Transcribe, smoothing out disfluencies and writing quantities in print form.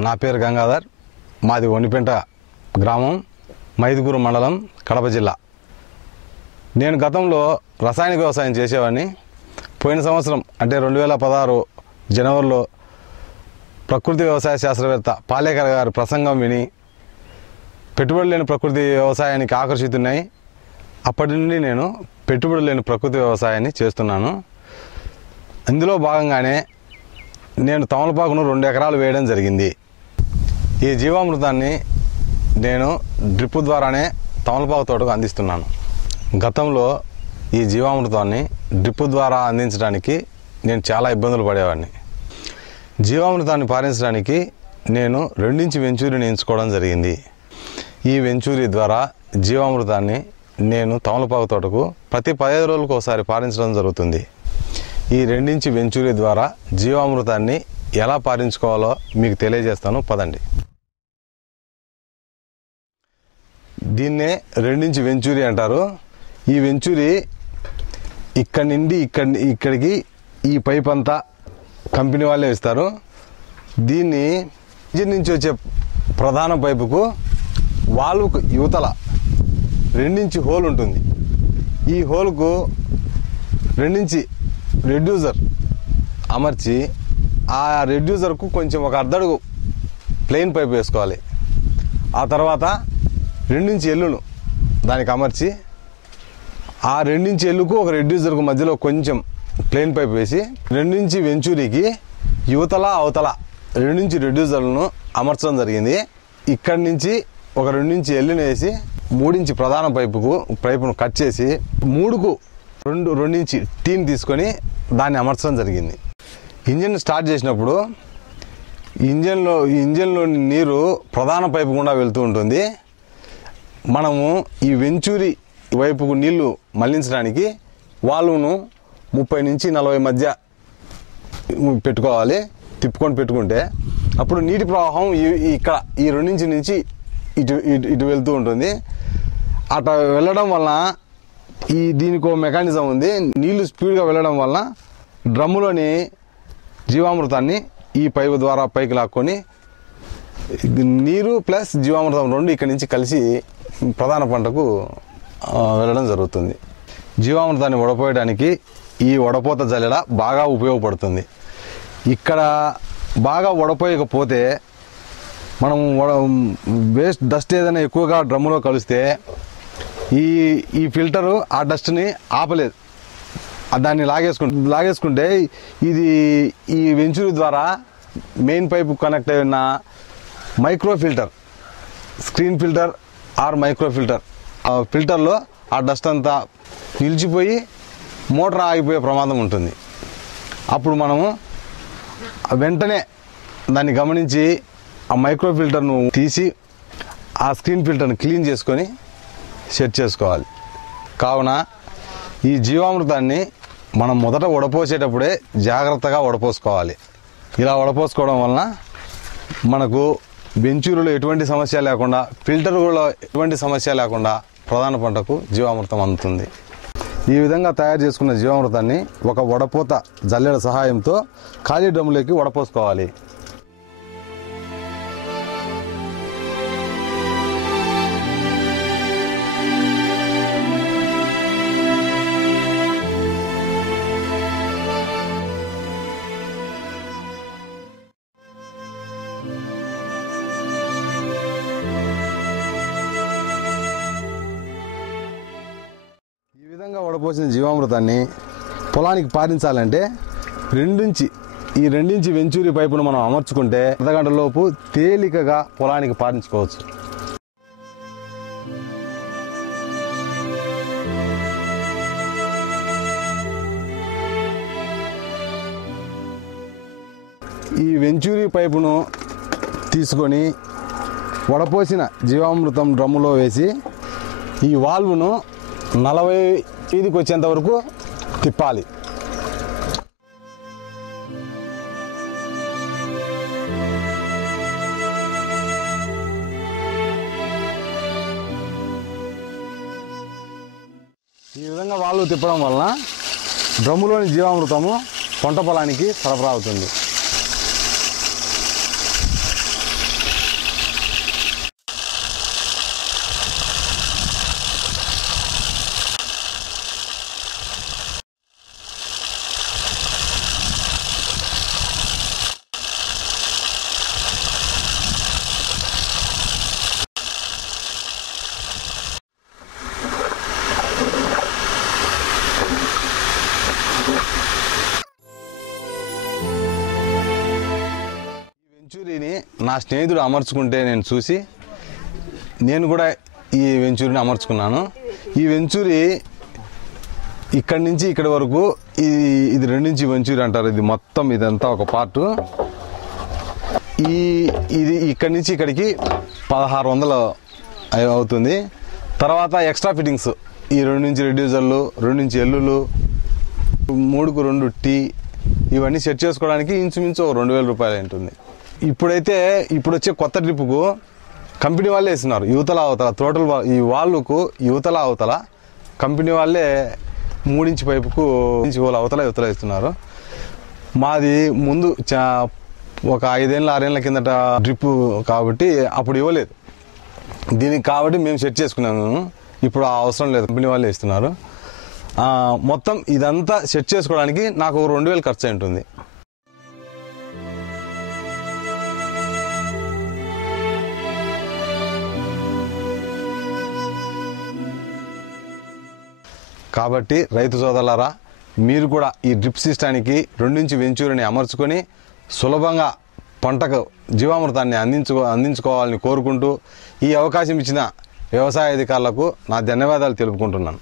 నా పేరు గంగాధర్, మాది ఒంటిపెంట గ్రామం, మైదుకూరు మండలం, కడప జిల్లా. నేను గతంలో రసాయనిక వ్యవసాయం చేసేవాడిని. పోయిన సంవత్సరం అంటే 2016 జనవరిలో ప్రకృతి వ్యవసాయ శాస్త్రవేత్త పాలేకర్ గారి ప్రసంగం విని పెట్టుబడి లేని ప్రకృతి వ్యవసాయానికి ఆకర్షితున్నాయి. అప్పటి నుండి నేను పెట్టుబడి లేని ప్రకృతి వ్యవసాయాన్ని చేస్తున్నాను. ఇందులో భాగంగానే నేను తమలపాకును 2 ఎకరాలు వేయడం జరిగింది. ఈ జీవామృతాన్ని నేను డ్రిప్ ద్వారానే తమలపాకు తోటకు అందిస్తున్నాను. గతంలో ఈ జీవామృతాన్ని డ్రిప్ ద్వారా అందించడానికి నేను చాలా ఇబ్బందులు పడేవాడిని. జీవామృతాన్ని పారించడానికి నేను 2 ఇంచ్ వెంచూరిని ఎంచుకోవడం జరిగింది. ఈ వెంచూరి ద్వారా జీవామృతాన్ని నేను తమలపాకు తోటకు ప్రతి 15 రోజులకు ఒకసారి పారించడం జరుగుతుంది. ఈ 2 ఇంచ్ వెంచూరి ద్వారా జీవామృతాన్ని ఎలా పారించుకోవాలో మీకు తెలియజేస్తాను, పదండి. దీన్నే 2 ఇంచ్ వెంచూరి అంటారు. ఈ వెంచూరి ఇక్కడి నుండి ఇక్కడికి ఈ పైప్ అంతా కంపెనీ వాళ్ళే ఇస్తారు. దీన్ని ఇంజిన్ నుంచి వచ్చే ప్రధాన పైపుకు వాల్వ్కు యువతల 2 ఇంచ్ హోల్ ఉంటుంది. ఈ హోల్కు 2 ఇంచ్ రెడ్యూసర్ అమర్చి ఆ రెడ్యూసర్కు కొంచెం ఒక అర్ధడుగు ప్లెయిన్ పైప్ వేసుకోవాలి. ఆ తర్వాత 2 ఇంచ్ ఎల్లును దానికి అమర్చి ఆ 2 ఇంచ్ ఎల్లుకు ఒక రెడ్యూసర్కు మధ్యలో కొంచెం ప్లెయిన్ పైప్ వేసి 2 ఇంచ్ వెంచూరికి యువతల అవతల 2 ఇంచ్ రెడ్యూసర్లను అమర్చడం జరిగింది. ఇక్కడి నుంచి ఒక 2 ఇంచ్ ఎల్లును వేసి 3 ఇంచ్ ప్రధాన పైపును కట్ చేసి 3కు 2 ఇంచ్ టీని తీసుకొని దాన్ని అమర్చడం జరిగింది. ఇంజిన్ స్టార్ట్ చేసినప్పుడు ఇంజన్లోని నీరు ప్రధాన పైపు గుండా వెళ్తూ ఉంటుంది. మనము ఈ వెంచూరి వైపుకు నీళ్లు మళ్లించడానికి వాల్వ్ను 30 నుంచి 40 మధ్య పెట్టుకోవాలి. తిప్పుకొని పెట్టుకుంటే అప్పుడు నీటి ప్రవాహం ఇక్కడ ఈ 2 ఇంచ్ నుంచి ఇటు వెళ్తూ ఉంటుంది. అట్లా వెళ్ళడం వలన దీనికి ఒక మెకానిజం ఉంది. నీళ్లు స్పీడ్గా వెళ్ళడం వలన డ్రమ్ములోని జీవామృతాన్ని ఈ పైపు ద్వారా పైకి లాక్కొని నీరు ప్లస్ జీవామృతం 2 ఇక్కడి నుంచి కలిసి ప్రధాన పంటకు వెళ్ళడం జరుగుతుంది. జీవామృతాన్ని వడపోయడానికి ఈ వడపోత జల్లెడ బాగా ఉపయోగపడుతుంది. ఇక్కడ బాగా వడపోయకపోతే మనం వేస్ట్ డస్ట్ ఏదైనా ఎక్కువగా డ్రమ్ములో కలిస్తే ఈ ఫిల్టరు ఆ డస్ట్ని ఆపలేదు. దాన్ని లాగేసుకుంటే ఇది ఈ వెంచూరి ద్వారా మెయిన్ పైపు కనెక్ట్ అయి ఉన్న micro filter, screen filter or micro filter, ఆ ఫిల్టర్లో ఆ డస్ట్ అంతా నిలిచిపోయి మోటార్ ఆగిపోయే ప్రమాదం ఉంటుంది. అప్పుడు మనము వెంటనే దాన్ని గమనించి ఆ మైక్రో ఫిల్టర్ను తీసి ఆ స్క్రీన్ ఫిల్టర్ను క్లీన్ చేసుకొని సెట్ చేసుకోవాలి. కావున ఈ జీవామృతాన్ని మనం మొదట వడపోసేటప్పుడే జాగ్రత్తగా వడపోసుకోవాలి. ఇలా వడపోసుకోవడం వలన మనకు వెంచూరులో ఎటువంటి సమస్య లేకుండా, ఫిల్టర్లో ఎటువంటి సమస్య లేకుండా ప్రధాన పంటకు జీవామృతం అందుతుంది. ఈ విధంగా తయారు చేసుకున్న జీవామృతాన్ని ఒక వడపోత జల్లెడ సహాయంతో ఖాళీ డ్రమ్ములోకి వడపోసుకోవాలి. వడపోసిన జీవామృతాన్ని పొలానికి పారించాలంటే 2 ఇంచ్ వెంచూరి పైపును మనం అమర్చుకుంటే అర్ధగంట లోపు తేలికగా పొలానికి పారించుకోవచ్చు. ఈ వెంచూరి పైపును తీసుకొని వడపోసిన జీవామృతం డ్రమ్ములో వేసి ఈ వాల్వ్ను 40 వచ్చేంత వరకు తిప్పాలి. ఈ విధంగా వాల్వ్ తిప్పడం వలన డ్రమ్ములోని జీవామృతము పంట పొలానికి సరఫరా అవుతుంది. నా స్నేహితుడు అమర్చుకుంటే నేను చూసి నేను కూడా ఈ వెంచూరిని అమర్చుకున్నాను. ఈ వెంచూరి ఇక్కడి నుంచి ఇక్కడి వరకు ఇది 2 ఇంచ్ వెంచూరి అంటారు. ఇది మొత్తం ఇదంతా ఒక పార్టు. ఇది ఇక్కడి నుంచి ఇక్కడికి 1600 అవుతుంది. తర్వాత ఎక్స్ట్రా ఫిట్టింగ్స్ ఈ 2 ఇంచ్ రెడ్యూజర్లు, 2 ఇంచ్ ఎల్లులు, 3కు 2 టీ, ఇవన్నీ సెట్ చేసుకోవడానికి ఇంచుమించు 2000 రూపాయలు ఉంటుంది. ఇప్పుడు వచ్చే కొత్త డ్రిప్కు కంపెనీ వాళ్ళే వేస్తున్నారు. యువతల అవతల టోటల్ ఈ వాళ్ళకు యువతల అవతల కంపెనీ వాళ్ళే 3 ఇంచ్ పైపుకు ఇంచ్ హోల్ అవతల యువతల ఇస్తున్నారు. మాది ముందు ఒక 5 ఏళ్ళ 6 ఏళ్ళ కిందట డ్రిప్ కాబట్టి అప్పుడు ఇవ్వలేదు దీనికి, కాబట్టి మేము సెట్ చేసుకున్నాము. ఇప్పుడు ఆ అవసరం లేదు, కంపెనీ వాళ్ళే ఇస్తున్నారు. మొత్తం ఇదంతా సెట్ చేసుకోవడానికి నాకు 2000 ఖర్చు అయి ఉంటుంది. కాబట్టి రైతు సోదరులారా, మీరు కూడా ఈ డ్రిప్ సిస్టానికి 2 ఇంచ్ వెంచూరిని అమర్చుకొని సులభంగా పంటకు జీవామృతాన్ని అందించుకోవాలని కోరుకుంటూ ఈ అవకాశం ఇచ్చిన వ్యవసాయ అధికారులకు నా ధన్యవాదాలు తెలుపుకుంటున్నాను.